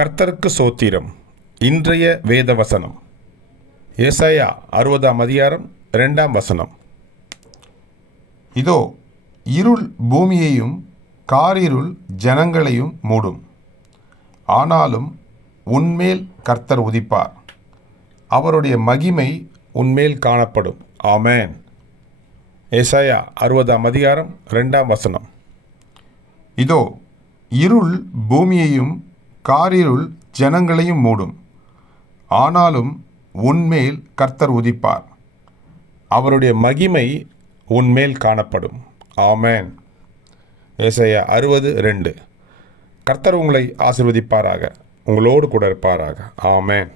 கர்த்தருக்கு சோத்திரம். இன்றைய வேத வசனம் ஏசாயா அறுபதாம் அதிகாரம் இரண்டாம் வசனம். இதோ இருள் பூமியையும் காரிருள் ஜனங்களையும் மூடும். ஆனாலும் உன்மேல் கர்த்தர் உதிப்பார். அவருடைய மகிமை உன்மேல் காணப்படும். ஆமேன். ஏசாயா அறுபதாம் அதிகாரம் ரெண்டாம் வசனம். இதோ இருள் பூமியையும் காரிருள் ஜனங்களையும் மூடும். ஆனாலும் உன்மேல் கர்த்தர் உதிப்பார். அவருடைய மகிமை உன்மேல் காணப்படும். ஆமேன். இசைய அறுபது ரெண்டு. கர்த்தர் உங்களை ஆசிர்வதிப்பாராக. உங்களோடு கூட இருப்பாராக. ஆமேன்.